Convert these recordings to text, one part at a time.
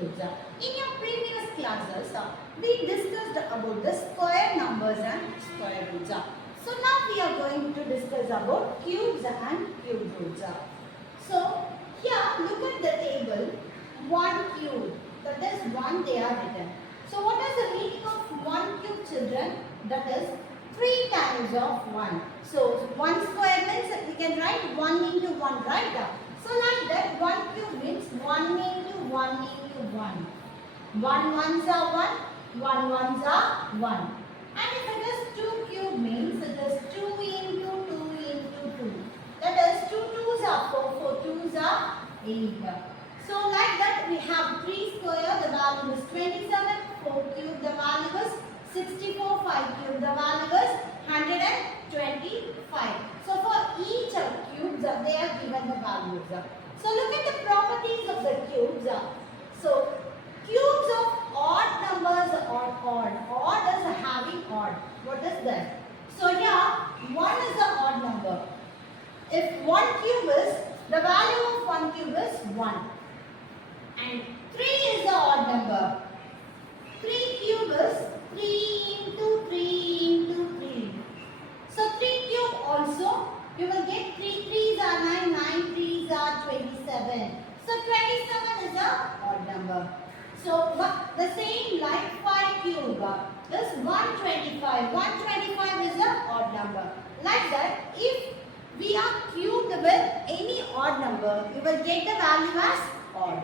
roots. In your previous classes, we discussed about the square numbers and square roots. So now we are going to discuss about cubes and cube roots. So here look at the table, 1 cube, that is 1 they are written. So what is the meaning of 1 cube, children? That is 3 times of 1. So 1 square means we can write 1 into 1, right? So like that 1 cube means 1 into 1 into 1. 1 ones are 1, 1 ones are 1. And if it is 2 cube means it is 2 into 2 into 2. That is 2 twos are 4, 4 twos are 8. So like that we have 3 square, the value is 27, 4 cube, the value is 64, 5 cube, the value is 125. So for each cubes they are given the values. So look at the properties of the cubes. So cubes of odd numbers are odd. Odd is having odd. What is that? So here 1 is an odd number. If 1 cube is, the value of 1 cube is 1. And 3 is the odd number. 3 cube is 3 into 3 into 3. So 3 cube also, you will get 3 3s are 9, 9 3s are 27. So 27 is a odd number. So the same like 5 cube is 125. 125 is a odd number. Like that, if we are cubed with any odd number, you will get the value as odd.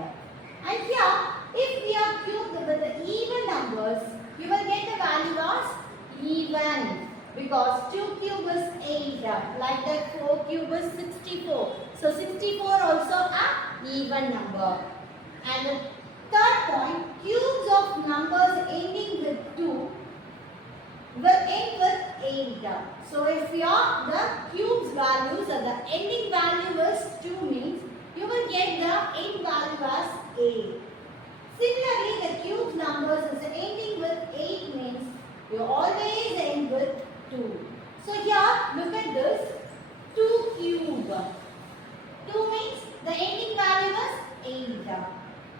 And here, if we are cubed with the even numbers, you will get the value as even. Because 2 cube is 8, like that 4 cube is 64. So 64 also a even number. And the third point, cubes of numbers ending with 2 will end with 8. So if the cubes values or the ending value is 2 means, you will get the end value as 8. Similarly, the cubes numbers is ending with 8 means, you always end with 2. So here, look at this, 2 cube. 2 means the ending value is 8.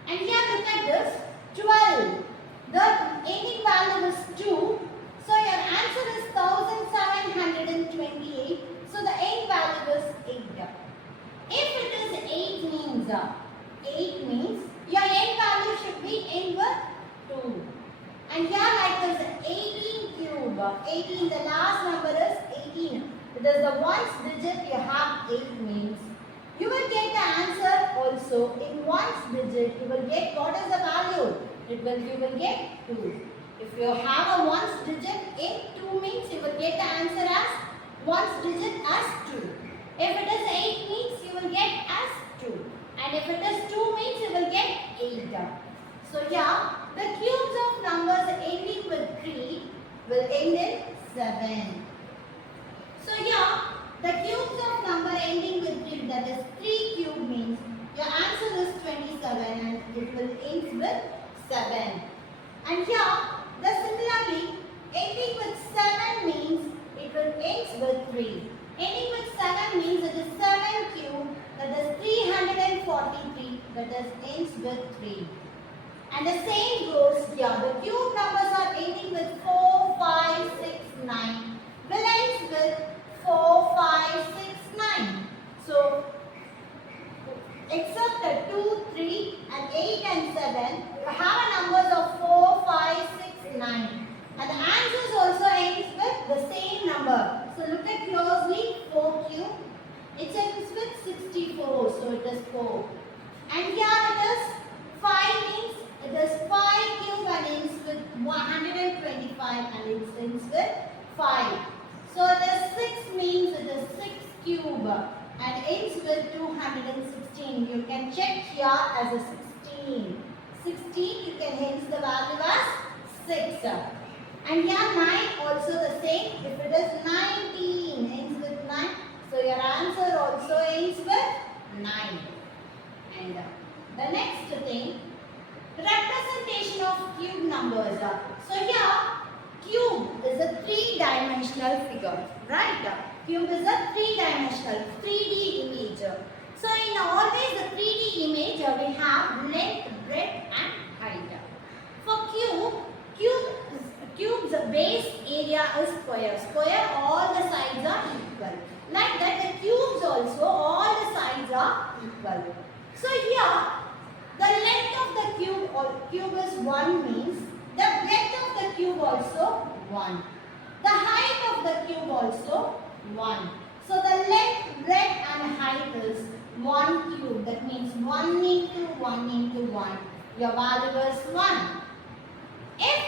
And here look at this, 12. The ending value is 2. So your answer is 1728. So the end value is 8. If it is 8 means your end value should be end with 2. And here like this 18 cube. 18, the last number is 18. It is the ones digit you have 8 means. You will get the answer also in ones digit. You will get what is the value? You will get 2. If you have a ones digit in 2 means you will get the answer as ones digit as 2. If it is 8 means you will get as 2. And if it is 2 means you will get 8. So here the cubes of numbers ending with 3 will end in 7. So here the cubes of number ending with 3, that is 3 cube means your answer is 27 and it will end with 7. And here the similarly ending with 7 means it will end with 3. Ending with 7 means it is 7 cube, that is 343, that is ends with 3. And the same goes here. The cube numbers are ending with 4, 5, 6, 9. Will ends with 4, 5, 6, 9. So, except the 2, 3 and 8 and 7, you have numbers of 4, 5, 6, 9. And the answers also ends with the same number. So, look at closely, 4 cube. It ends with 64, so it is 4. And here it is 5 means it is 5 cube and ends with 125 and it ends with 5. So it is 6 means it is 6 cube and ends with 216. You can check here as a 16. 16 you can hence the value as 6. And here 9 also the same. If it is 19 ends with 9. So your answer also ends with 9. And the next thing, representation of cube numbers. So here cube is a 3-dimensional figure, right? Cube is a 3-dimensional 3D image. So in always the 3D image we have length, breadth and square. Square, all the sides are equal. Like that, the cubes also, all the sides are equal. So here, the length of the cube is 1 means the breadth of the cube also 1. The height of the cube also 1. So the length, breadth and height is 1 cube. That means 1 into 1 into 1. Your value is 1. If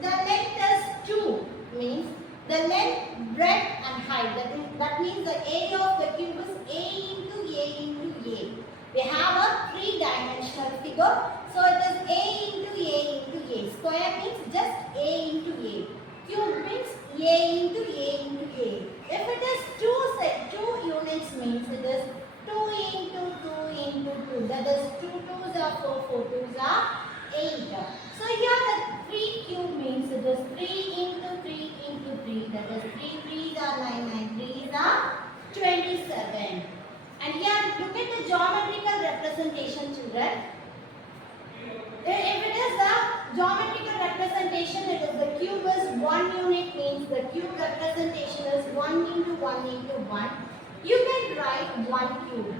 the length is 2, means the length, breadth and height. That means the area of the cube is A into A into A. We have a 3-dimensional figure. So it is A into A into A. Square means just A into A. Cube means A into A into A. If it is 2 units means it is 2 into 2 into 2. That is 2 2s are 4, 4 2s are 8. So here the 3 cube means it is 3 into 3 into 3. That is 3 3s are 9, 9 3s are 27. And here look at the geometrical representation, children. If it is the geometrical representation, it is the cube is 1 unit means the cube representation is 1 into 1 into 1. You can write 1 cube.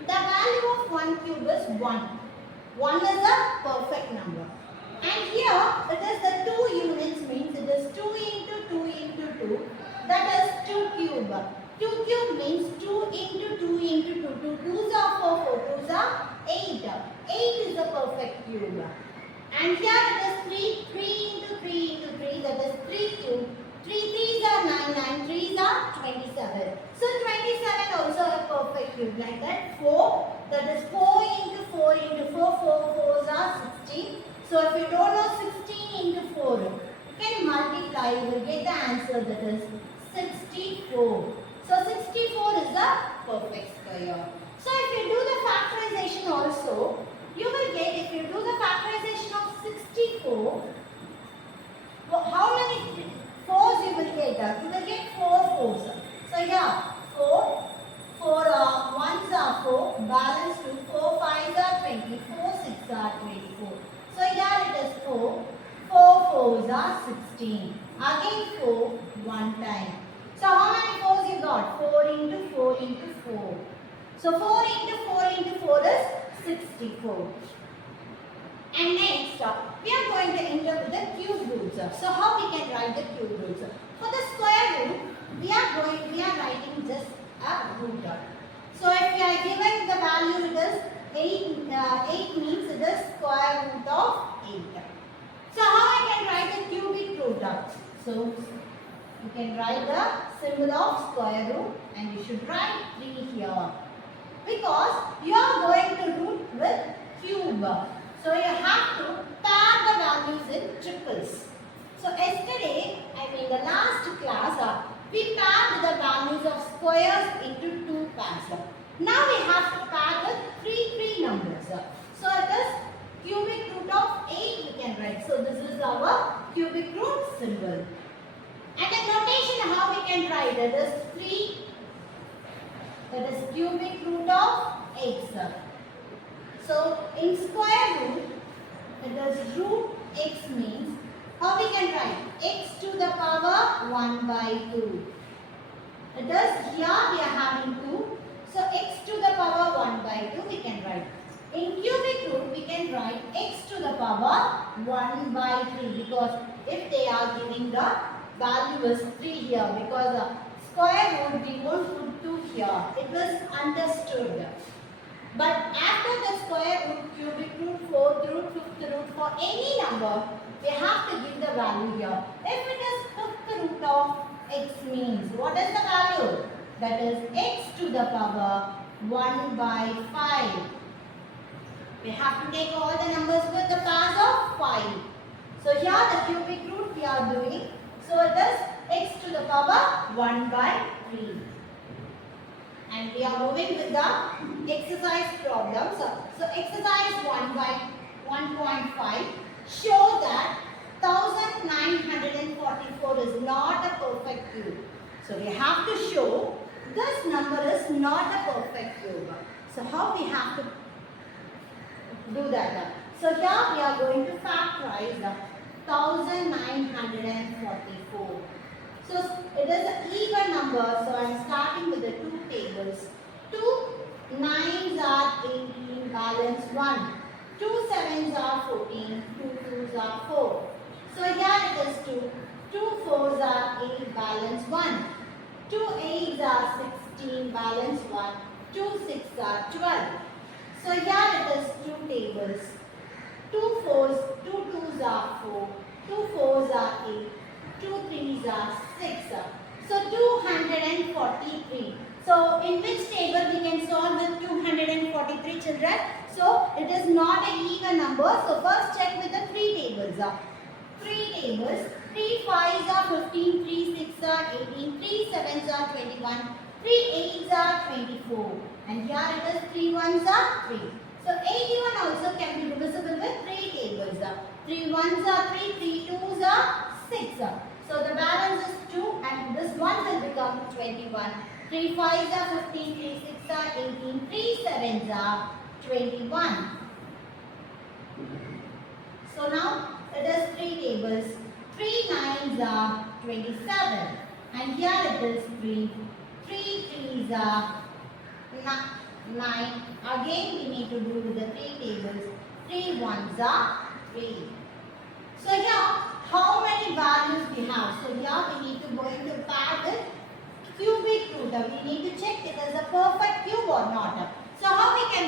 The value of 1 cube is 1. 1 is a perfect number. And here it is the 2 units means it is 2 into 2 into 2. That is 2 cube. 2 cube means 2 into 2 into 2. 2 2s are 4, 4 2s are 8. 8 is a perfect cube. And here it is 3 into 3 into 3. That is 3 cube. 3 3s are 9, 9 3s are 27. So 27 also a perfect cube like that. 4, that is 4 into 4 into 4. 4 4s are 16. So if you don't know 16 into 4, you can multiply. You will get the answer, that is 64. So 64 is a perfect square. So if you do the factorization also, you will get, if you do the factorization of 64, how many 4s you will get? You will get 4 4s. So here 4, 1s are 4, balance 2, 4 5s are 20, 4 6 are 24. So here it is 4, 4 4s are 16. Again 4, 1 time. So how many 4s you got? 4 into 4 into 4. So 4 into 4 into 4 is 64. And next, we are going to enter with the cube roots. So how we can write the cube roots? For the square root, we are writing just a root. So if we are given the value, it is 8 means it is square root of 8. So how I can write the cubic root? So you can write the symbol of square root and you should write 3 here. Because you are going to root with cube. So you have to pair the values in triples. So yesterday, the last class, we paired the values of squares into 2 pairs. Now we have to pair with 3 numbers. So it is cubic root of 8 we can write. So this is our cubic root symbol. And the notation how we can write it is 3, that is cubic root of x. So in square root, it is root x means, how we can write? X to the power 1 by 2. It is here we are having 2. So x to the power 1 by 2 we can write. In cubic root we can write x to the power 1 by 3 because if they are giving the value is 3 here because square root we won't put 2 here. It was understood. But after the square root, cubic root, 4th root, 5th root, for any number, we have to give the value here. If it is 5th root of x means, what is the value? That is x to the power 1 by 5. We have to take all the numbers with the powers of 5. So here the cubic root we are doing. So it is x to the power 1 by 3. And we are moving with the exercise problems. So exercise 1 by 1.5 show that 1944 is not a perfect cube. So we have to show this number is not a perfect cube. So how we have to do that? So here we are going to factorize 1944. So it is an even number. So I am starting with the two tables. 2 9s are 18, balance 1. 2 7s are 14, 2 2s are 4. So here it is 2. 2 4s are 8, balance 1. 2 8s are 16, balance 1. 2 6s are 12. So here it is two tables. 2 4s, 2 2s are 4, 2 4s are 8, 2 3s are 6. So 243. So in which table we can solve with 243 children? So it is not an even number. So first check with the three tables. 3 5s are 15, 3 6s are 18, 3 7s are 21, 3 8s are 24. And here it is 3 1s are 3. So 81 also can be divisible with 3 tables. 3 1s are 3, 3 2s are 6. So the balance is 2 and this one will become 21. 3 5s are 15, 3 6s are 18, 3 7s are 21. So now it is 3 tables. 3 9s are 27 and here it is 3. 3 3s are 9. Again we need to do with the 3 tables. 3 1s are 3. So here how many values we have? So here we need to go into pad with cubic root. We need to check it is a perfect cube or not. So how we can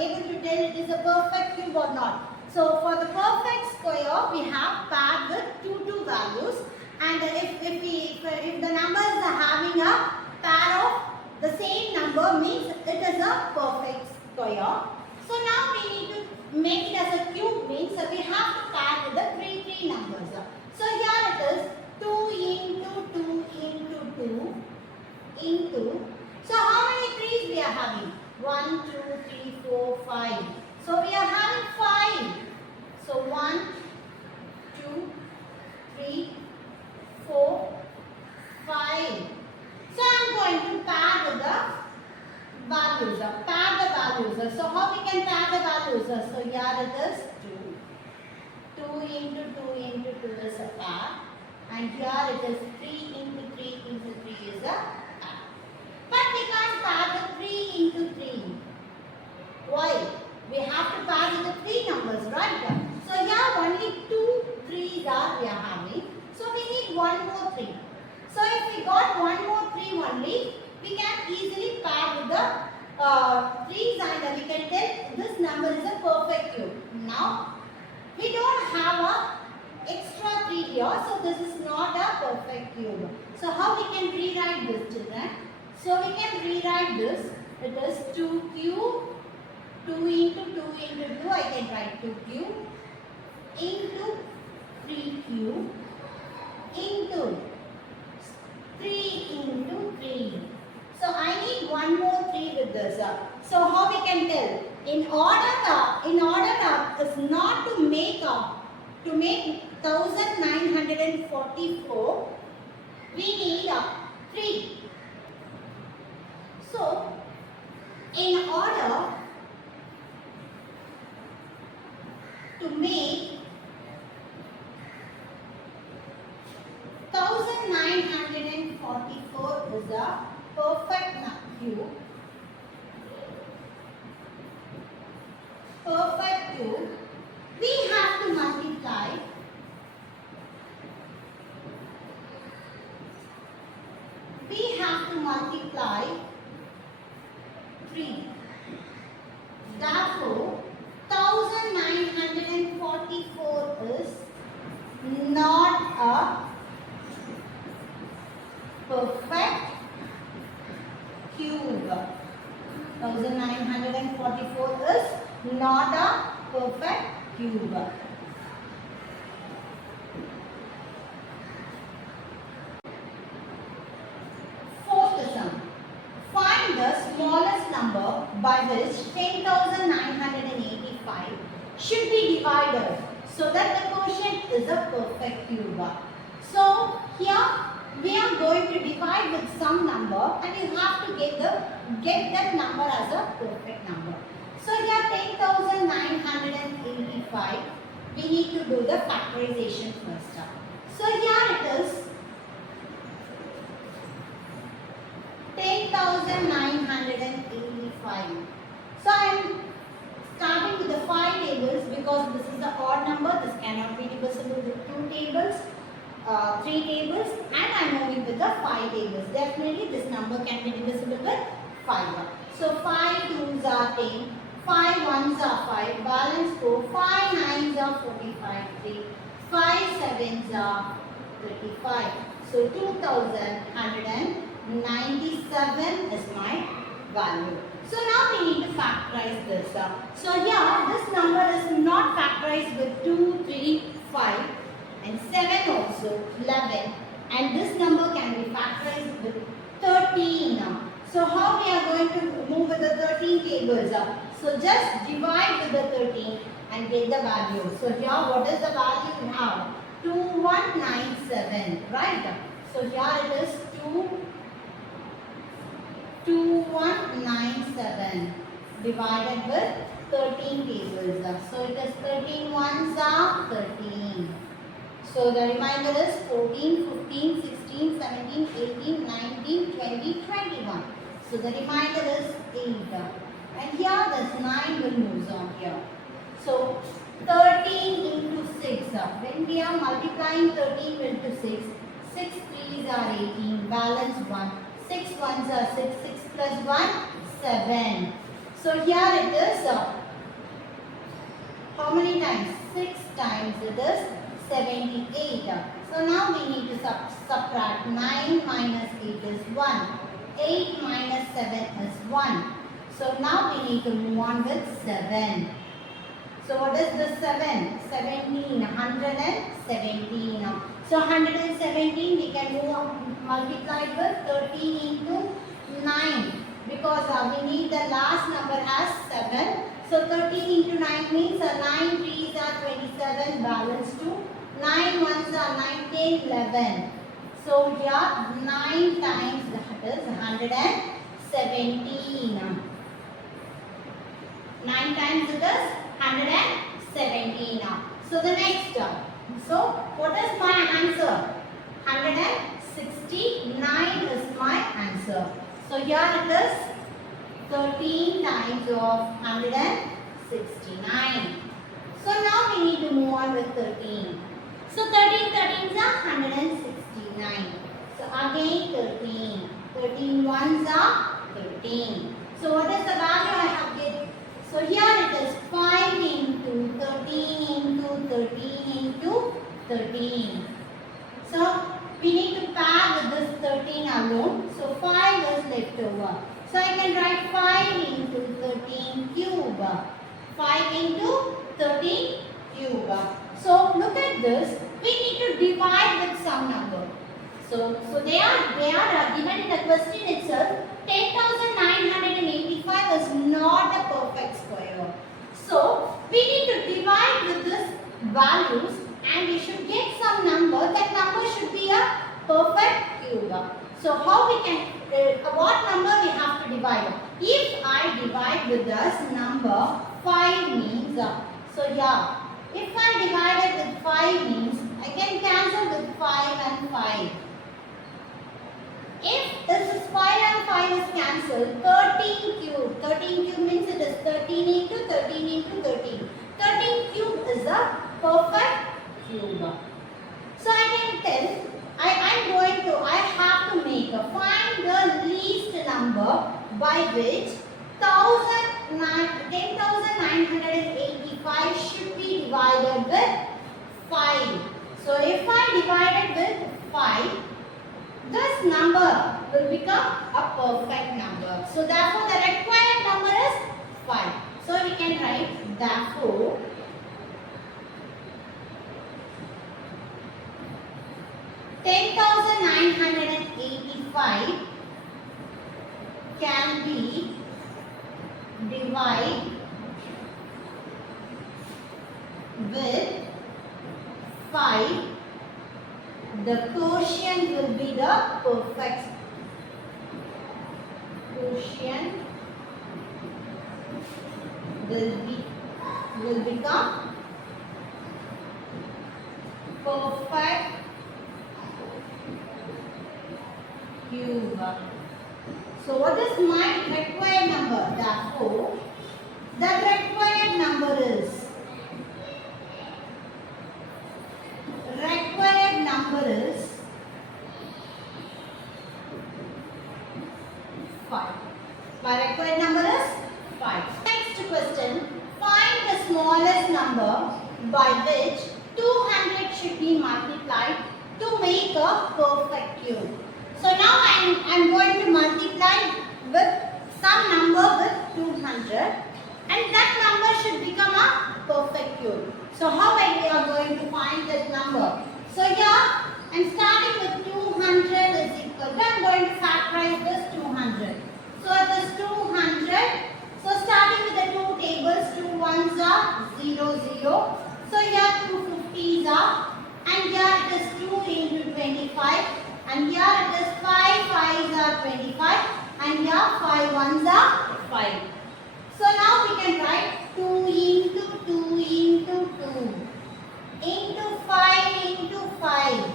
able to tell it is a perfect cube or not? So for the perfect square we have pad with two values, and if the numbers are having a pair of the same number means it is a perfect square. So now we need to make it as a cube means we have to pad with the three numbers. So here it is 2 into 2 into 2 into. So how many 3's we are having? 1 2 3 4 5. So we are having 5. So 1 2 3 4 5. So I am going to pad with the values. Pad the values. So how we can pad the values? So here it is 2. 2 into 2 into 2 is a pad. And here it is 3 into 3 into 3 is a pad. But we can't pad the 3 into 3. Why? We have to pad with the 3 numbers, right? So here only 2 3's are we are having. So we need one more 3. So if we got one more 3 only, we can easily pad with the 3's and we can tell this number is a perfect cube. Now we don't have a extra 3 here, so this is not a perfect cube. So how we can rewrite this, children? So we can rewrite this. It is 2 cube, 2 into 2 into 2. I can write 2 cube into 3 cube into 3 into 3. So I need one more 3 with this. So how we can tell? In order is not to make 1944, we need 3. So in order to make 1944 is a perfect cube. We have to multiply 3. Therefore, 1944 is not a perfect cube. 1944 is not a perfect cube. Fourth sum. Find the smallest number by which 10,985 should be divided so that the quotient is a perfect cube. So here we are going to divide with some number and you have to get that number as a perfect number. So here 10,985, we need to do the factorization first. So here it is 2985. So I am starting with the 5 tables because this is the odd number. This cannot be divisible with 2 tables, 3 tables, and I am moving with the 5 tables. Definitely this number can be divisible with 5. So 5 twos are 10, 5 ones are 5, balance 4, 5 nines are 45, 3, 5 sevens are 35. So 2197 is my value. So now we need to factorize this. So here this number is not factorized with 2, 3, 5 and 7 also, 11, and this number can be factorized with 13. So how we are going to move with the 13 tables? So just divide with the 13 and get the value. So here what is the value we have? 2197, right? So here it is 2197 divided with 13 tables. So it is 13 ones are 13. So the remainder is 14, 15, 16, 17, 18, 19, 20, 21. So the remainder is 8. And here this 9 will move on here. So 13 into 6. When we are multiplying 13 into 6, 6 3s are 18, balance 1. 6 ones are 6, 6 plus 1, 7. So here it is, how many times? 6 times it is 78. So now we need to subtract. 9 minus 8 is 1. 8 minus 7 is 1. So now we need to move on with 7. So what is the 7? 17, 117. So 117 we can move on, multiply with 13 into 9 because we need the last number as 7. So 13 into 9 means 9 3s are 27, balance 2. 9 ones are 9, 10, 11. So here 9 times that is 117. 9 times it is 117. So the next so what is my answer? 169 is my answer. So here it is 13 times of 169. So now we need to move on with 13. So 13 13s are 169. So again 13. 13 ones are 13. So what is the value I have get? So here it is 5 into 13 into 13 into 13. So we need to pair with this 13 alone. So 5 is left over. So I can write 5 into 13 cube. 5 into 13 cube. So look at this. We need to divide with some number. So they are given in the question itself. 10,985 is not a perfect square. So we need to divide with this values and we should get some number. That number should be a perfect cube. So how we can, what number we have to divide? If I divide with this number 5 means, so yeah, if I divide it with 5 means, I can cancel with 5 and 5. If this is 5 and 5 is cancelled, 13 cube. 13 cube means it is 13 into 13 into 13. 13 cube is a perfect cube. So I can tell, I have to make find the least number by which 10,985 should be divided with 5. So if I divide it with 5, this number will become a perfect number. So therefore the required number is 5. So we can write therefore 10,985 can be divided with 5. The quotient will be the perfect quotient will become perfect cube. So So what is my required number? Therefore, the required number is 5. My required number is 5. Next question. Find the smallest number by which 200 should be multiplied to make a perfect cube. So now I'm going to multiply with some number with 200 and that number should become a perfect cube. So how we are going to find that number? So here I'm starting with 200 is equal to, I'm going to factorize this 200. So it is 200. So starting with the two tables, 2 ones are 0, 0. So here 2 50s are, and here it is 2 into 25, and here it is 5 5s are 25, and here 5 ones are 5. So now we can write 2 into 2 into 2 into 5 into 5.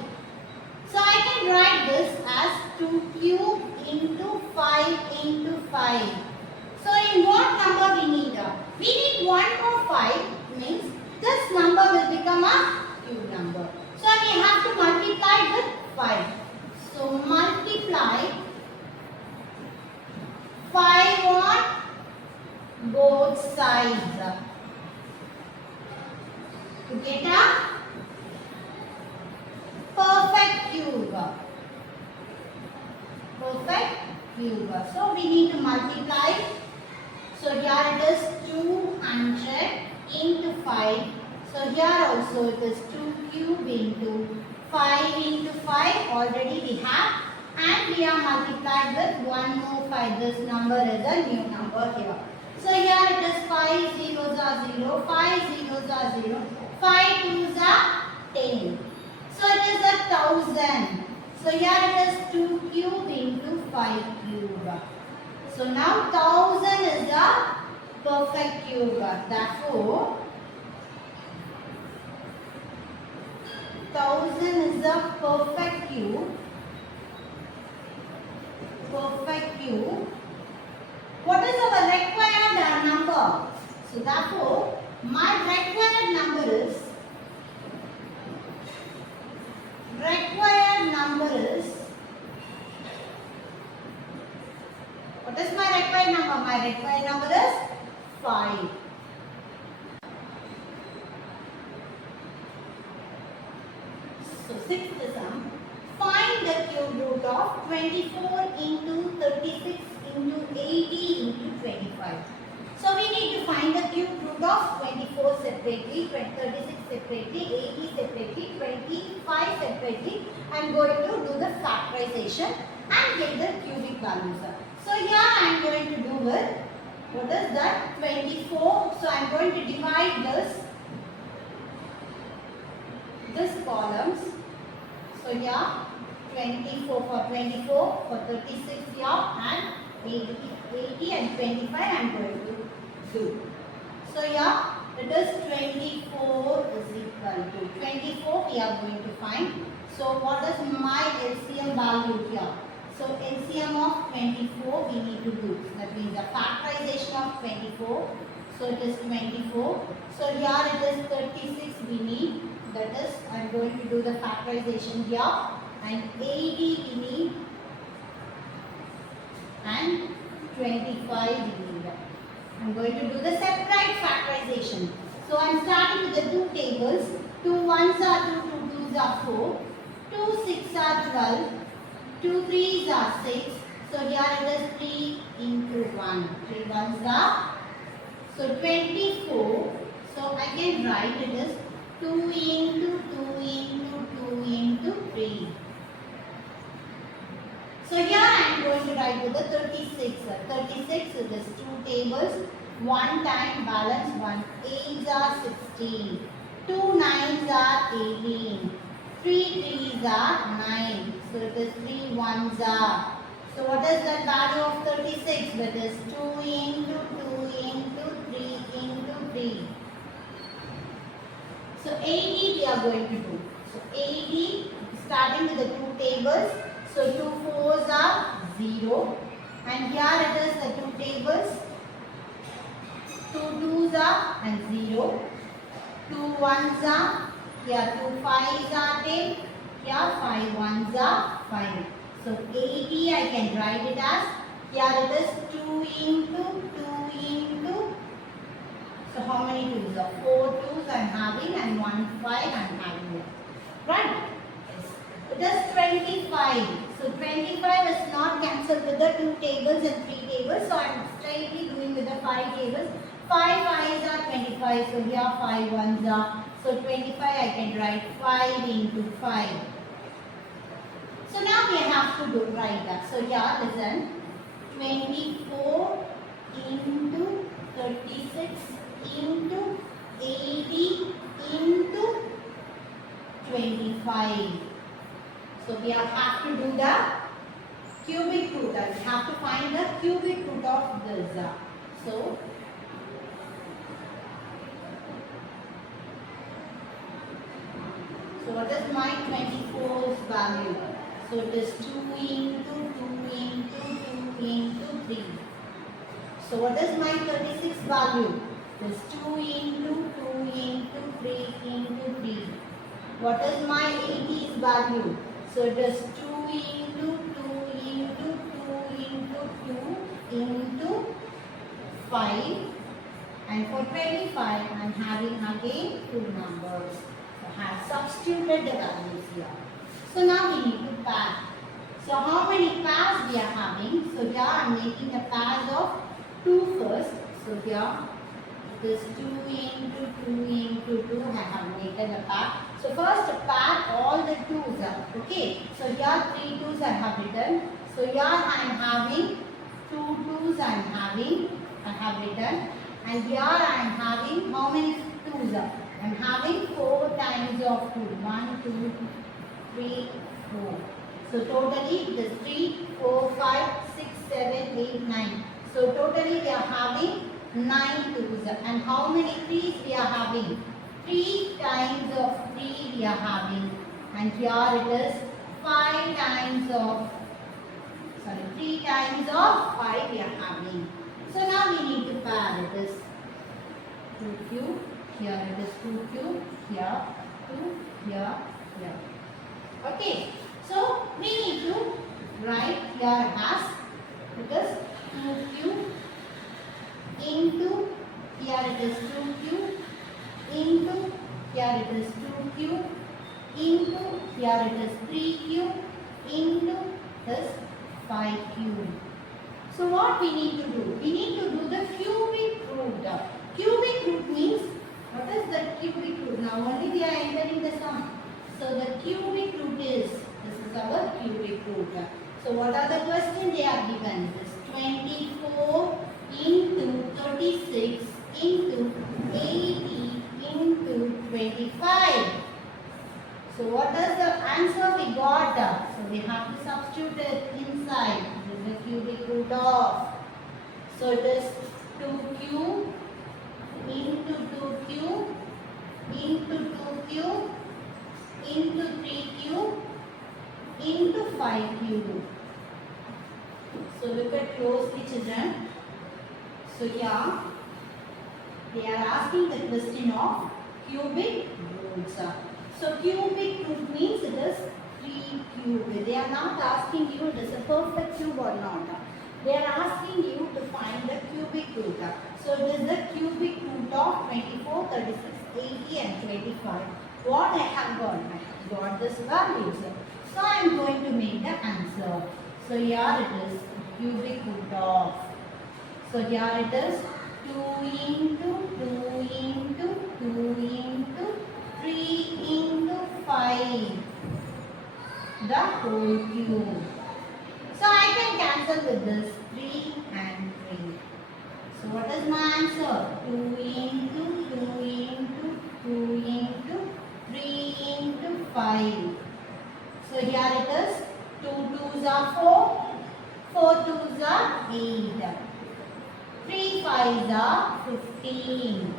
So I can write this as 2 cube into 5 into 5. So in what number we need? We need one more 5, means this number will become a cube number. So we have to multiply with 5. So multiply 5 on both sides to get a perfect cube. Perfect cube. So we need to multiply. So here it is 200 into 5. So here also it is 2 cube into 5 into 5. Already we have. And we are multiplied with one more 5. This number is a new number here. So here it is 5 zeros are 0. 5 zeros are 0. 5 twos are 10. So it is 1000. So here it is 2 cube into 5 cube. So now 1000 is a perfect cube. Therefore, 1000 is a perfect cube. Perfect cube. What is our required number? So therefore, my required number is what is my required number? My required number is 5. So sixth sum. Find the cube root of 24 into 36 into 80 into 25. So we need to find the cube root of 24 separately, 36 separately, 80 separately, 25 separately. I am going to do the factorization and get the cubic values. So here I am going to do with, what is that? 24. So I am going to divide this columns. So here 24 for 24, for 36 here, and 80 and 25 I am going to do. So here it is 24 is equal to 24 we are going to find. So what is my LCM value here? So LCM of 24 we need to do. That means the factorization of 24. So it is 24. So here it is 36 we need. That is, I am going to do the factorization here. And 80 we need. And 25 we need. I am going to do the separate factorization. So I am starting with the two tables. 2 1s are 2, 2 2s are 4. 2 6 are 12. 2 3s are 6. So here it is 3 into 1. 3 1s are. So 24. So I can write it is 2 into 2 into 2 into 3. So here I am going to write with the 36. 36 is this 2 tables. 1 time balance 1. 8s are 16. 2 9s are 18. 3 3s are 9. So it is 3 1s are. So what is the value of 36? That is 2 into 2 into 3 into 3. So 80 we are going to do. So 80 starting with the two tables. So 2 4s are 0. And here it is the two tables. 2 twos are and 0. 2 ones are, here 2 fives are 10. Here 5 ones are 5. So 80 I can write it as, here it is 2 into 2 into. So how many twos are? 4 twos I am having and 1 5 I am having here. Right? Yes. It is 25. So 25 is not cancelled with the 2 tables and 3 tables. So I am straightly doing with the 5 tables. 5 5s are 25. So here 5 ones are. So 25 I can write 5 into 5. So now we have to do write that. So here listen. 24 into 36 into 80 into 25. So we have to do the cubic root. We have to find the cubic root of this. So what is my 24's value? So it is 2 into 2 into 2 into 3. So what is my 36 value? It is 2 into 2 into 3 into 3. What is my 80's value? So it is 2 into 2 into 2 into 2 into 5. And for 25 I am having again two numbers. So I have substituted the values here. So now we need to pair. So how many pairs we are having? So here I am making a pair of 2 first. So here it is 2 into 2 into 2 I have made a pair. So first pair all the 2's. Okay. So here 3 2's I have written. So here I am having 2 2's I have written. And here I am having how many 2's? I am having 4 times of 2. 1, 2, 3, 4. So totally it is 3, 4, 5, 6, 7, 8, 9. So totally we are having 9 2's. And how many 3's we are having? 3 times of 3 we are having. And here it is 5 times of, 3 times of 5 we are having. So now we need to pair. It is 2 cube, here it is 2 cube, here 2, here, here. Okay, so we need to write here as, it is 2 cube into, here it is 2 cube, into, here it is 2 cube, into, here it is 3 cube, into this 5 cube. So what we need to do? We need to do the cubic root. Cubic root means, what is the cubic root? Now only we are entering the sum. So the cubic root is, this is our cubic root. So what are the questions they are given? This 24 into 36 into 80 into 25. So what is the answer we got? So we have to substitute it inside. This is the cubic root of. So it is 2 cube into 2 cube into 2 cube into 3 cube into 5 cube. So look at closely, children. So here they are asking the question of cubic roots. So cubic root means it is 3 cube. They are not asking you it is a perfect cube or not. They are asking you to find the cubic root. So it is the cubic root of 24, 36, 80 and 25. What I have got? I have got this values. So I am going to make the answer. So here it is cubic root of. So here it is 2 into 2 into 2 into 3 into 5. The whole cube. So I can cancel with this 3 and 3. So what is my answer? 2 into 2 into 2 into 3 into 5. So here it is 2 2's are 4, 4 2's are 8, 3 5's are 15.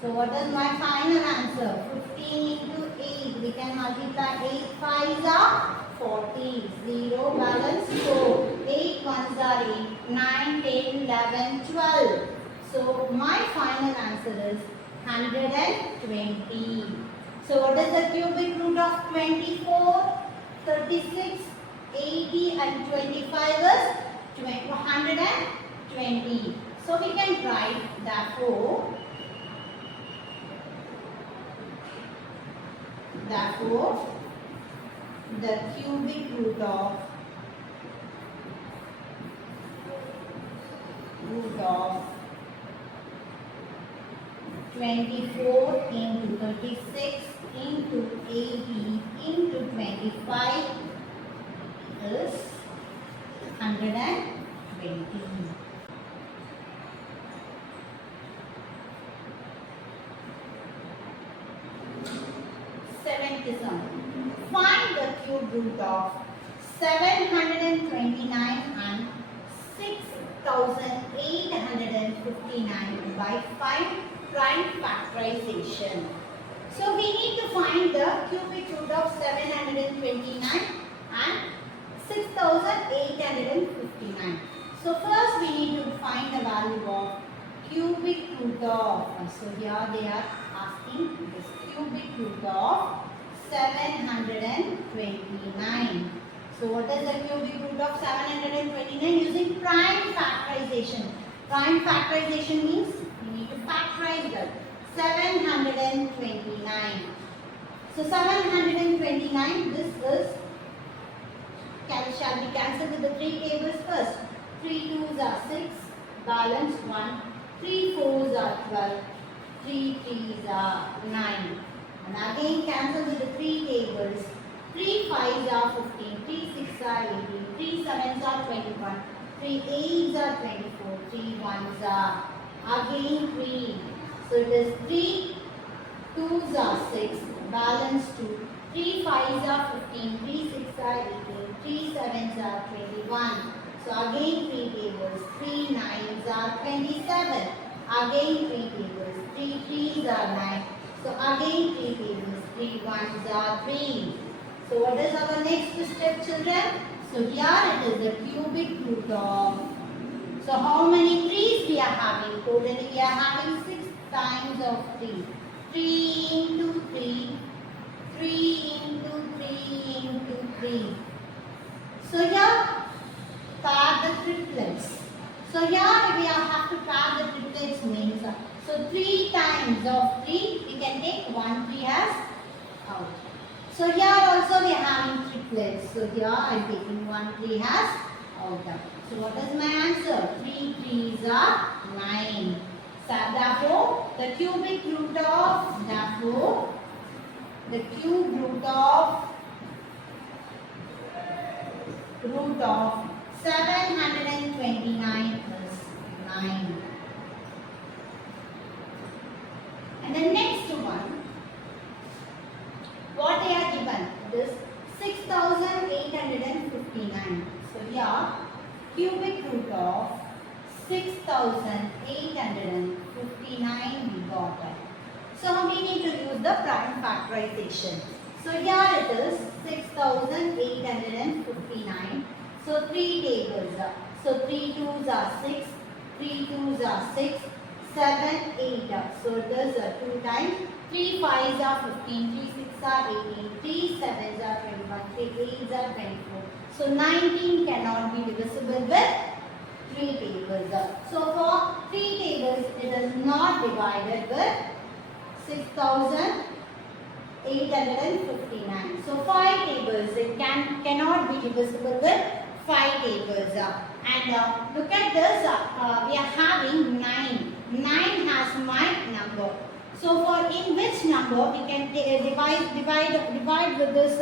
So what is my final answer? 15 into 8. We can multiply 8 5's are 40. 0 balance 4. 8 ones are 8. 9, 10, 11, 12. So my final answer is 120. So what is the cubic root of 24? 36, 80 and 25 is 120. So we can write therefore the cubic root of 24 into 36 into 80 into 25 is 120. Seventh sum. Find the cube root of 729 and 6859 by 5 prime factorization. So we need to find the cubic root of 729 and 6859. So first we need to find the value of cubic root of. So here they are asking this cubic root of 729. So what is the cubic root of 729? Using prime factorization. Prime factorization means we need to factorize that. 729. So 729, this is shall be cancelled with the 3 tables first. 3 2s are 6, balance 1. 3 4s are 12. 3 3s are 9. And again cancel with the 3 tables. 3 5s are 15. 3 6s are 18. 3 7s are 21. 3 8s are 24. 3 1s are again 3. So it is 3 2s are 6, balance 2. 3 5s are 15, 3 6s are 18, 3 7s are 21. So again 3 tables, 3 9s are 27. Again 3 tables, 3 3s are 9. So again 3 tables, 3 1s are 3. So what is our next step, children? So here it is the cubic root of. So how many 3's we are having? Totally we are having 6 times of 3. 3 into 3. 3 into 3 into 3. So here pair the triplets. So here we have to pair the triplets means. So 3 times of 3 we can take 1 3 as out. So here also we are having triplets. So here I am taking 1 3 as out. So what is my answer? 3 3s are 9. So therefore the cubic root of the cube root of 729 is 9. And the next one, what they are given? It is 6859. So here cubic root of 6859 we got it. So we need to use the prime factorization. So here it is 6859. So 3 tables. So 3 2s are 6, 3 2s are 6, 7, 8. So it is 2 times. 3 5s are 15, 3 6s are 18, 3 7s are 21, 3 8s are 24. So 19 cannot be divisible with 3 tables. So for 3 tables it is not divided with 6859. So 5 tables it cannot be divisible with 5 tables. And look at this, we are having 9. 9 has my number. So for in which number we can divide with this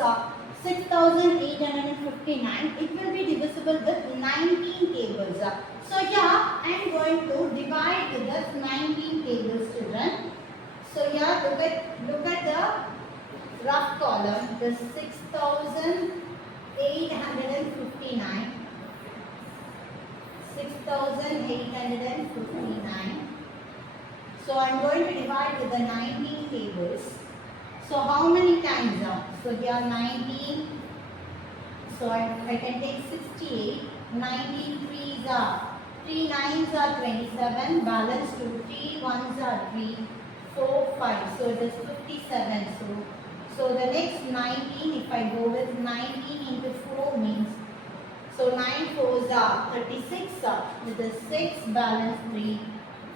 6859, it will be divisible with 19 tables. So here I am going to divide with this 19 tables, children. So here look at the rough column, the 6859. 6859. So I am going to divide with the 19 tables. So how many times now? So here 19 So I can take 68, 19 threes are, 3 nines are 27, balance 2, 3 ones are 3, 4, 5. So it is 57. So the next 19, if I go with 19 into 4 means, so 9 fours are 36, with the 6 balance 3,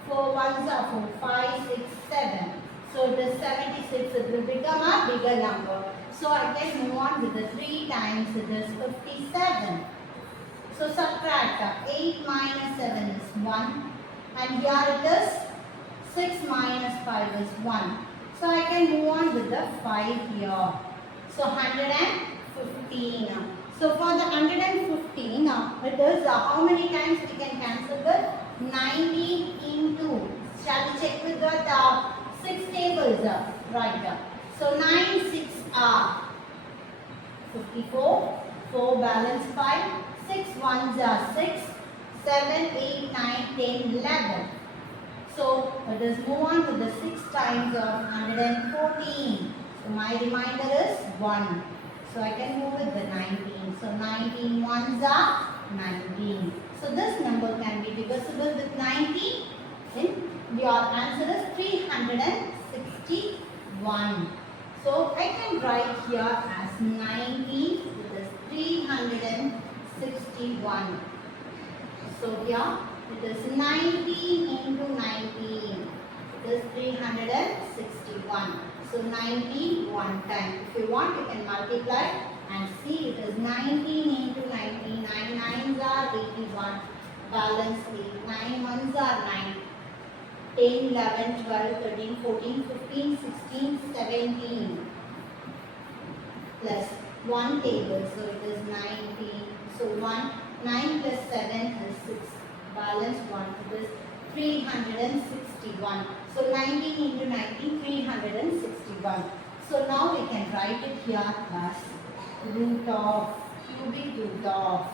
4 ones are 4, 5, 6, 7. So it is 76, it will become a bigger number. So I can move on with the 3 times, it is 57. So subtract, 8 minus 7 is 1, and here it is 6 minus 5 is 1. So I can move on with the 5 here. So 115. So for the 115, it is how many times we can cancel with 19 into. Shall we check with the 6 tables? Right. So 9 6 are 54. 4 balance 5. 6 ones are 6. 7, 8, 9, 10, 11. So let us move on to the 6 times of 114. So my reminder is 1. So I can move with the 19. So 19 ones are 19. So this number can be divisible with 19. Then your answer is 361. So I can write here as 90. It is 361. So here it is 19 into 19. It is 361. So 90 one time. If you want, you can multiply and see it is 19 into 19. 9 nines are 81. Balance 8. 9 ones are 9. 10, 11, 12, 13, 14, 15, 16, 17. Plus 1 table. So it is 19. So 9 plus 7 is 6. Balance 1. It is 361. So 19 into 19, 361. So now we can write it here as root of, cubic root of.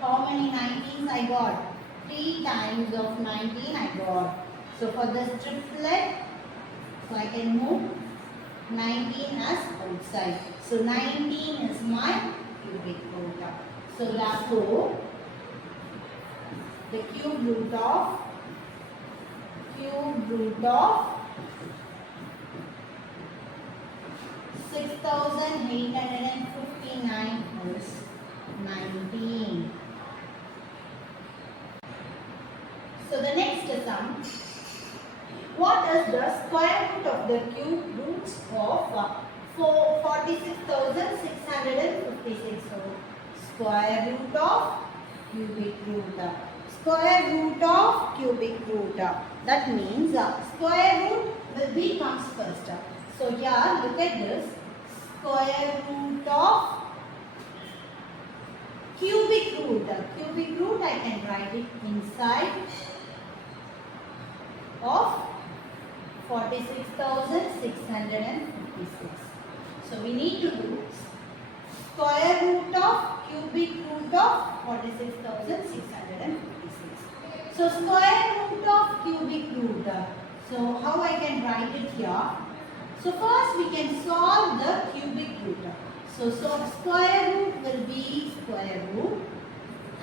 How many 19s I got? 3 times of 19 I got. So for this triplet, so I can move 19 as outside. So 19 is my cubic root of. So therefore, the cube root of 6859 is 19. So the next sum, what is the square root of the cube roots of 46,656? So square root of cubic root. Square root of cubic root. That means square root will be comes first. So here look at this. Square root of cubic root. Cubic root I can write it inside of 46,656. So we need to do square root of cubic root of 46,656. So square root of cubic root. So how I can write it here? So first we can solve the cubic root. So square root will be square root,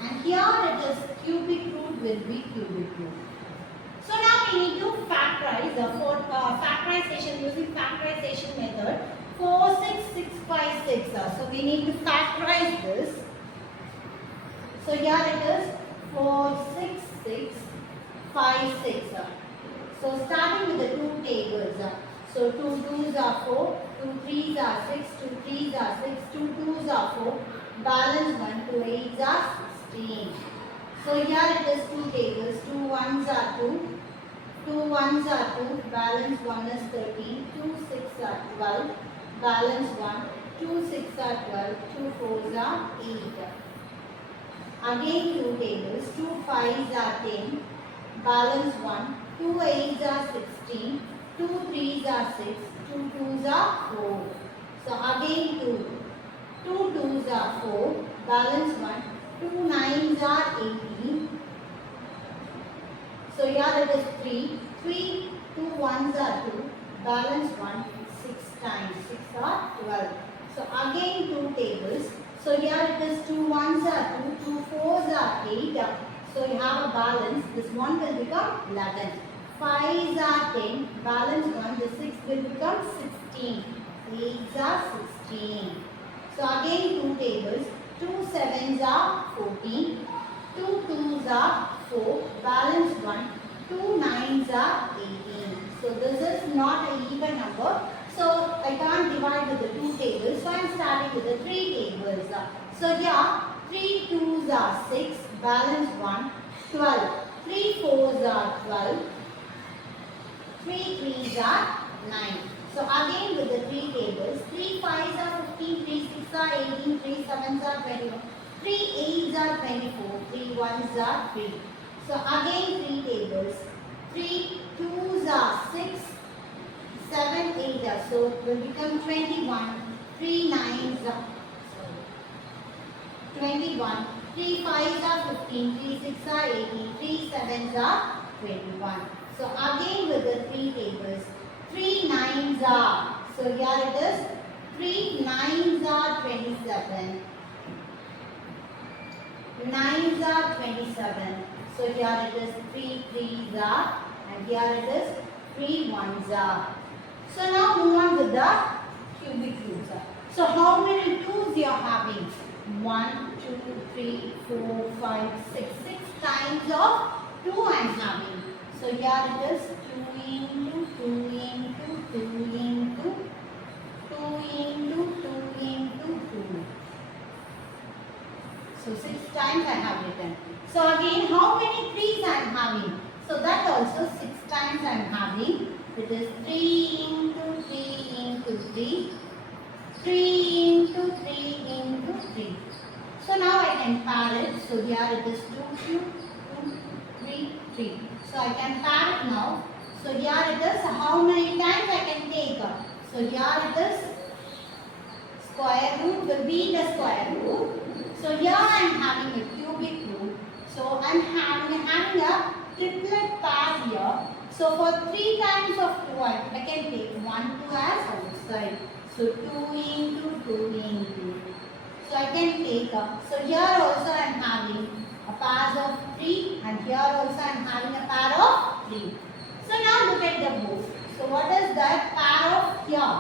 and here it is cubic root will be cubic root. So now we need to factorize for factorization using factorization method. 46656. So we need to factorize this. So here it is 46656. So starting with the two tables. So 2 2s are 4, 2 3s are 6, 2 3s are 6, 2 2s are 4. Balance 1, 2 8s are 16. So here it is two tables. 2 1s are 2, 2 1s are 2. Balance 1 is 13, 2 6 are 12. Balance 1, 2 6 are 12, 2 4s are 8. Again 2 tables, 2 5s are 10, balance 1, 2 8s are 16, 2 3s are 6, 2 2s are 4. So again 2 2s are 4, balance 1, 2 9s are 18. So here it is 3, 2 1s are 2, balance 1, 6 times 6 are 12. So again 2 tables. So here it is 2 ones are 2, 2 fours are 8. So you have a balance. This one will become 11. 5s are 10. Balance 1. The 6 will become 16. 8s are 16. So again 2 tables. 2 sevens are 14. 2 twos are 4. Balance 1. 2 nines are 18. So this is not an even number. So I can't divide with the 2 tables. So I am starting with the 3 tables. So here 3 twos are 6. Balance 1. 12. 3 fours are 12. 3 threes are 9. So again with the 3 tables. 3 fives are 15. 3 sixes are 18. 3 sevens are 21. 3 eights are 24. 3 ones are 3. So again 3 tables. 3 twos are 6. 7 8 are, so it will become 21. 3 nines are 21. 3 fives are 15. 3 sixes are 18. 3 sevens are 21. So again with the 3 tables. 3 nines are, so here it is. 3 nines are 27. Nines are 27. So here it is 3 threes are, and here it is 3 ones are. So now move on with the cubic roots. So how many twos you are having? 1, 2, 3, 4, 5, 6. 6 times of 2 I am having. So here it is 2 into 2 into 2 into 2 into 2 into 2. So 6 times I have written. So again how many 3s I am having? So that also 6 times I am having. It is 3 into 3 into 3. 3 into 3 into 3. So now I can pair it. So here it is 2, 2, 2, 3, 3. So I can pair it now. So here it is how many times I can take. So here it is square root will be the square root. So here I am having a cubic root. So I am having a triplet pair here. So for 3 times of 2 I can take 1 2 as outside. So 2 into 2 into. So I can take up. So here also I am having a pair of 3, and here also I am having a pair of 3. So now look at the both. So what is that pair of here?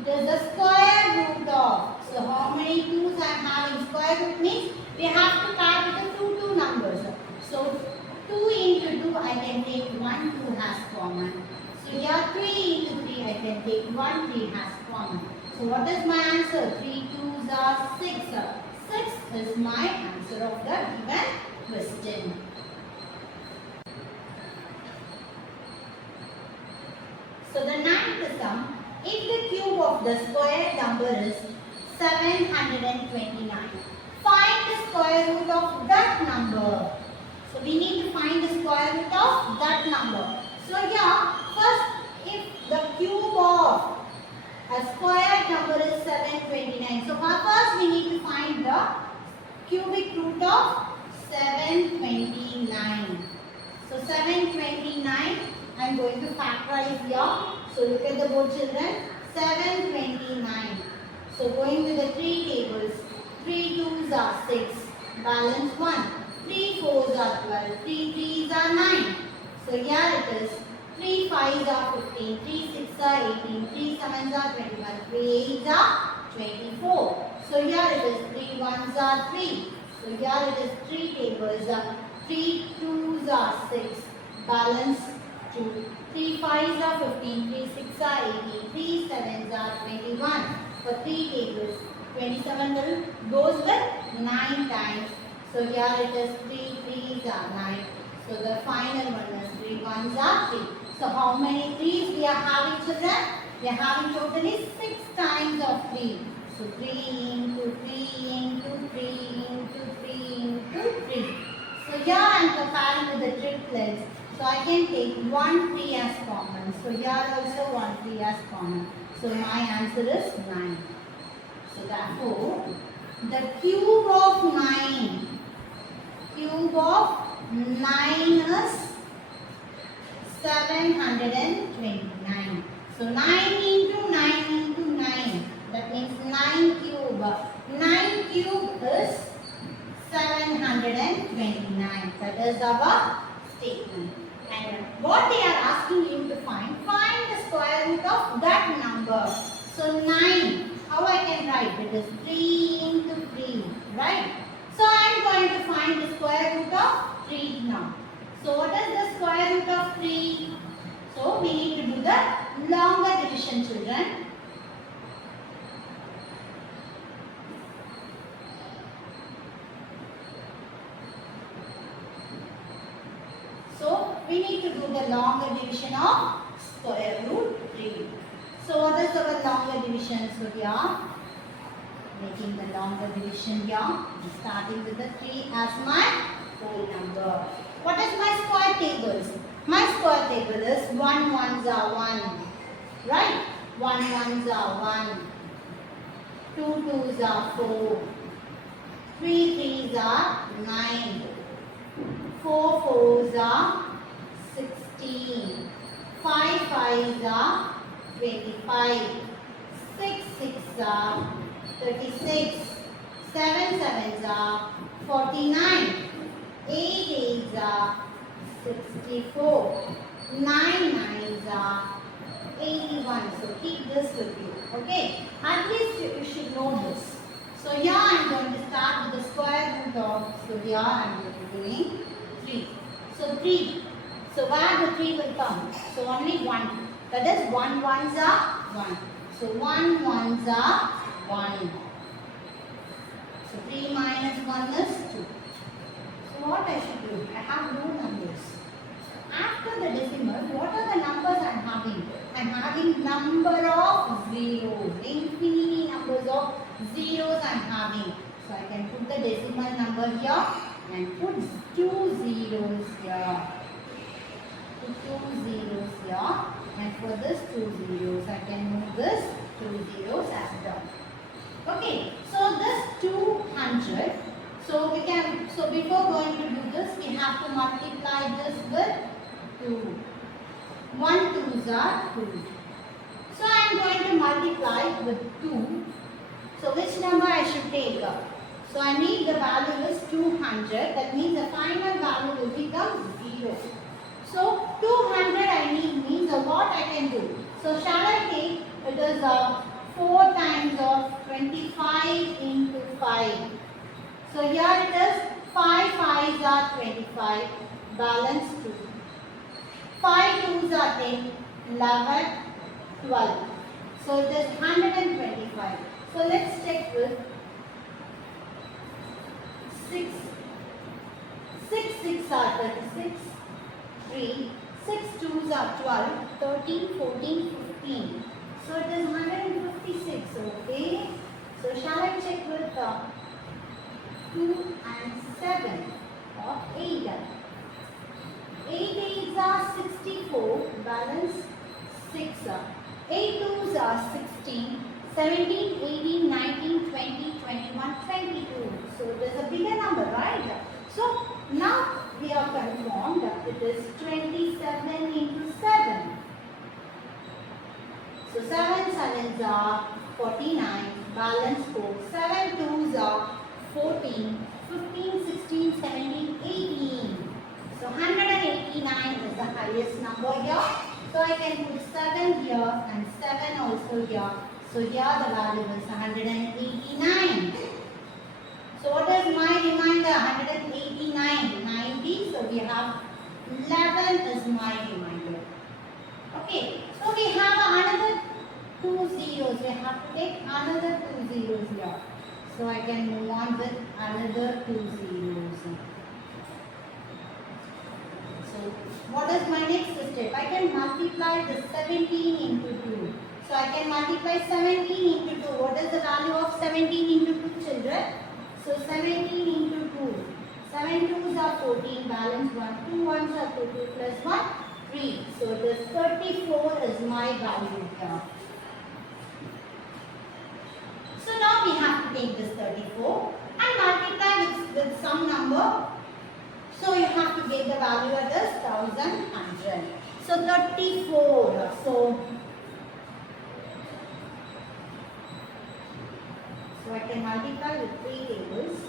It is the square root of. So how many 2s I am having? Square root means we have to pair with the 2 numbers. So 2 into 2 I can take 1 2 has common. So here 3 into 3 I can take 1 3 has common. So what is my answer? 3 2s are 6. 6 is my answer of the given question. So the ninth sum, if the cube of the square number is 729, find the square root of that number. So we need to find the square root of that number. So here, first if the cube of a square number is 729. So first we need to find the cubic root of 729. So 729 I am going to factorize here. So look at the board children. 729. So going to the 3 tables. 3 2s are 6. Balance 1. 3 4s are 12. 3 3s are 9. So here it is. 3 5s are 15. 3 6s are 18. 3 7s are 21. 3 8s are 24. So here it is. 3 1s are 3. So here it is 3 tables. 3 2s are 6. Balance 2. 3 5s are 15. 3 6s are 18. 3 7s are 21. For 3 tables. 27 will goes with 9 times. So here it is 3 3s are 9. So the final one is 3 1s are 3. So how many 3s we are having, children? We are having totally 6 times of 3. So 3 into 3 into 3 into 3 into 3. So here I am comparing with the triplets. So I can take 1 3 as common. So here also 1 3 as common. So my answer is 9. So therefore, the cube of 9. Cube of 9 is 729. So 9 into 9 into 9. That means 9 cube. 9 cube 39. That is our statement. And what they are asking you to find the square root of that number. So 9, how I can write? It is 3 into 3, right? So I am going to find the square root of 3 now. So what is the square root of 3? So we need to do the longer division, children. So we need to do the longer division of square root 3. So what is our longer division? So here, making the longer division here, starting with the 3 as my whole number. What is my square tables? My square table is 1 ones are 1, right? 1 ones are 1, 2 twos are 4, 3 threes are 9, 4 fours are 16, 5 fives are 25, 6 sixes are 36, 7 sevens are 49, 8 eights are 64, 9 nines are 81. So keep this with you. Okay. At least you should know this. So here I am going to start with the square root of, so here I am doing 3. So 3. So where the 3 will come? So only 1. That is 1 ones are 1. So 1 ones are 1. So 3 minus 1 is 2. So what I should do? I have no numbers. After the decimal, what are the numbers I am having? I am having number of zeros. Infinity numbers of zeros I am having. So I can put the decimal number here and put 2 zeros here. Put 2 zeros here. And for this 2 zeros, I can move this 2 zeros as well. Okay. So this 200. So we can. So before going to do this, we have to multiply this with 2. 1 twos are 2. So I am going to multiply with 2. So which number I should take up? So I need the value is 200. That means the final value will become 0. So 200 I need means what I can do. So shall I take? It is 4 times of 25 into 5. So here it is 5 fives are 25. Balance 2. 5 twos are 10, 11, 12. So it is 125. So let's check with 6. 6 six are 36, 3, 6 twos are 12, 13, 14, 15. So it is 156. Okay. So shall I check with 2 and 7 or 8? 8 eights are 64, balance 6. 8 twos are 16, 17, 18, 19, 20, 21, 22. So it is a bigger number, right? So now we are confirmed that it is 27 into 7. So 7 sevens are 49, balance 4. 7 twos are 14, 15, 16, 17, 18. So 189 is the highest number here. So I can put 7 here and 7 also here. So here the value is 189. So what is my remainder? 189, 90. So we have 11 is my remainder. Okay. So we have another 2 zeros. We have to take another 2 zeros here. So I can move on with another 2 zeros. So what is my next step? I can multiply the 17 into 2. So I can multiply 17 into 2. What is the value of 17 into 2, children? So 17 into 2. 7 twos are 14, balance 1. 2 ones are 2, 2 plus 1, 3. So it is 34 is my value here. So now we have to take this 34 and multiply with some number. So you have to get the value at this 1100. So 34. So I can multiply with 3 tables.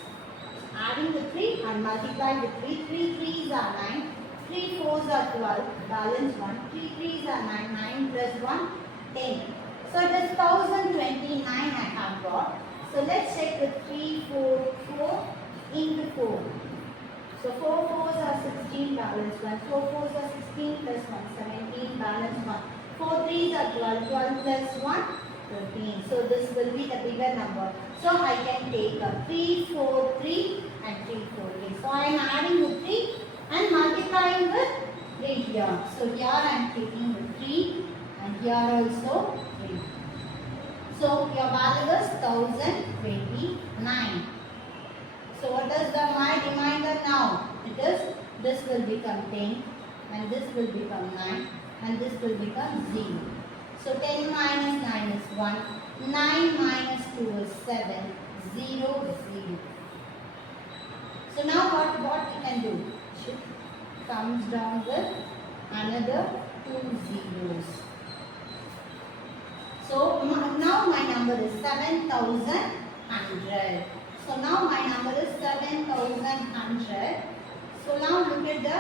adding the 3 and multiply with 3. 3 3s are 9. 3 4s are 12. Balance 1. 3 3s are 9. 9 plus 1, 10. So it is 1029 I have got. So let's check with 3 4 4 into 4. So 4 4s are 16, balance 1. 4 4s are 16 plus 1, 17, balance 1. 4 3s are 12. 12 plus 1, 13. So this will be the bigger number. So I can take a 3 4 3 and 3 4 3. So I am adding with 3 and multiplying with 3 here. So here I am taking with 3 and here also 3. So your value is 1029. So what is my reminder now? It is, this will become 10 and this will become 9 and this will become 0. So 10 minus 9 is 1. 9 minus 2 is 7. 0, 0. So now what we can do? Shift comes down with another 2 zeros. So now my number is 7,100. So now my number is 7,100. So now look at the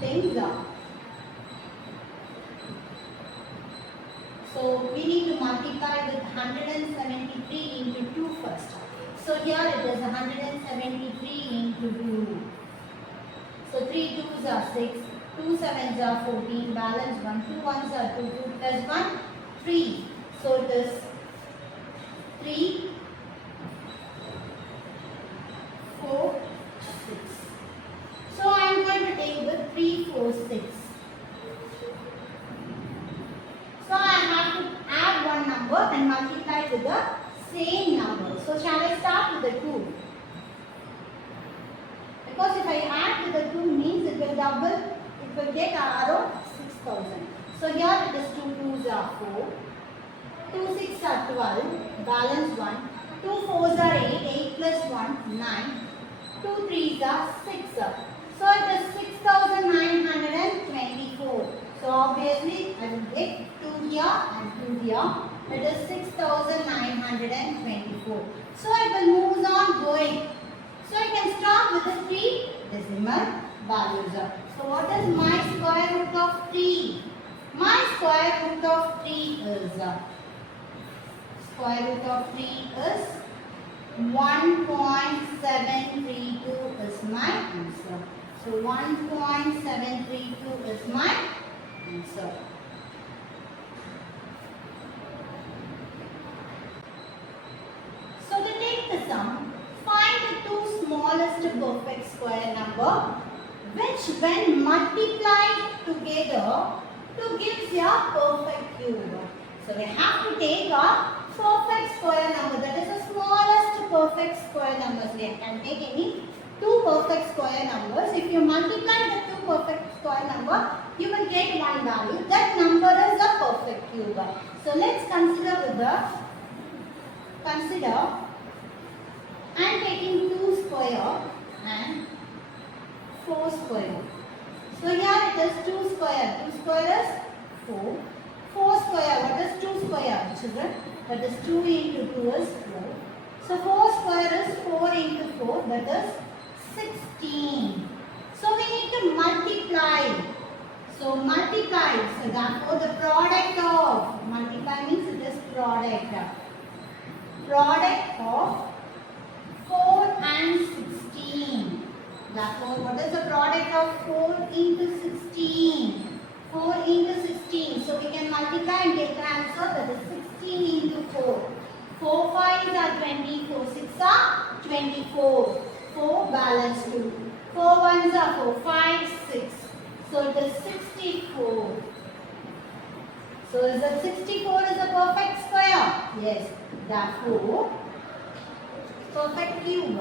things up. So we need to multiply with 173 into 2 first. So here it is 173 into 2. So 3 2s are 6, 2 7s are 14, balance 1, 2 1s are 2, 2 plus 1, 3. So it is 3, 4, 6. So I am going to take with 3 4 6. So I have to add one number and multiply with the same number. So shall I start with the 2? Because if I add with the 2 means it will double, it will get around 6,000. So here it is 2 2s are 4, 2 6 are 12, balance 1, 2 4s are 8, 8 plus 1, 9, 2 3s are 6. So it is 6,924. So obviously I will get 2 here and 2 here. It is 6,924. So I will move on going. So I can start with the 3 decimal values. So what is my square root of 3? My square root of 3 is square root of 3 is 1.732 is my answer. So 1.732 is my answer. So to take the sum, find the two smallest perfect square number which when multiplied together to gives a perfect cube. So we have to take a perfect square number, that is the smallest perfect square numbers. We can take any two perfect square numbers. If you multiply the two perfect square number, you will get one value. That number is a perfect cube. So let's consider I am taking 2 square and 4 square. So here it is 2 square. 2 square is 4. 4 square, what is 2 square, children? That is 2 into 2 is 4. So 4 square is 4 into 4, that is 16. So we need to multiply. So multiply. So therefore the product of, multiply means it is product. Product of 4 and 16. Therefore what is the product of 4 into 16? 4 into 16. So we can multiply and get the answer, that is 16 into 4. 4 5s are 24. 6 are 24. 4 balance 2. 4 1s are 4. 5 6. So it is 64. So is that 64 is a perfect square? Yes. Therefore, perfect cube.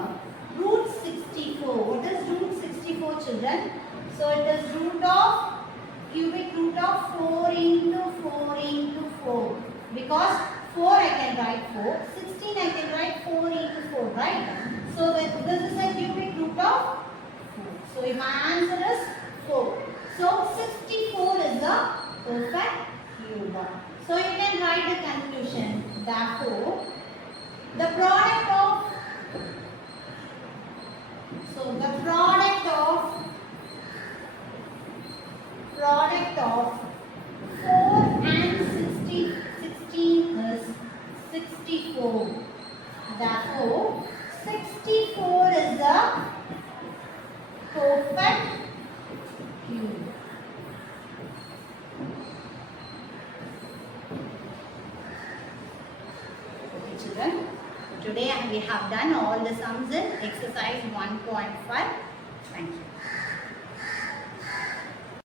Root 64. What is root 64, children? So it is root of, cubic root of 4 into 4 into 4. Because 4 I can write 4. 16 I can write 4 into 4, right? So this is a cubic root of 4. So my answer is 4. So 64 is the perfect cube. So you can write the conclusion. Therefore, the product of product of 4 and 16 is 64. Therefore, 64 is a perfect cube. Okay, children. Today we have done all the sums in exercise 1.5. Thank you.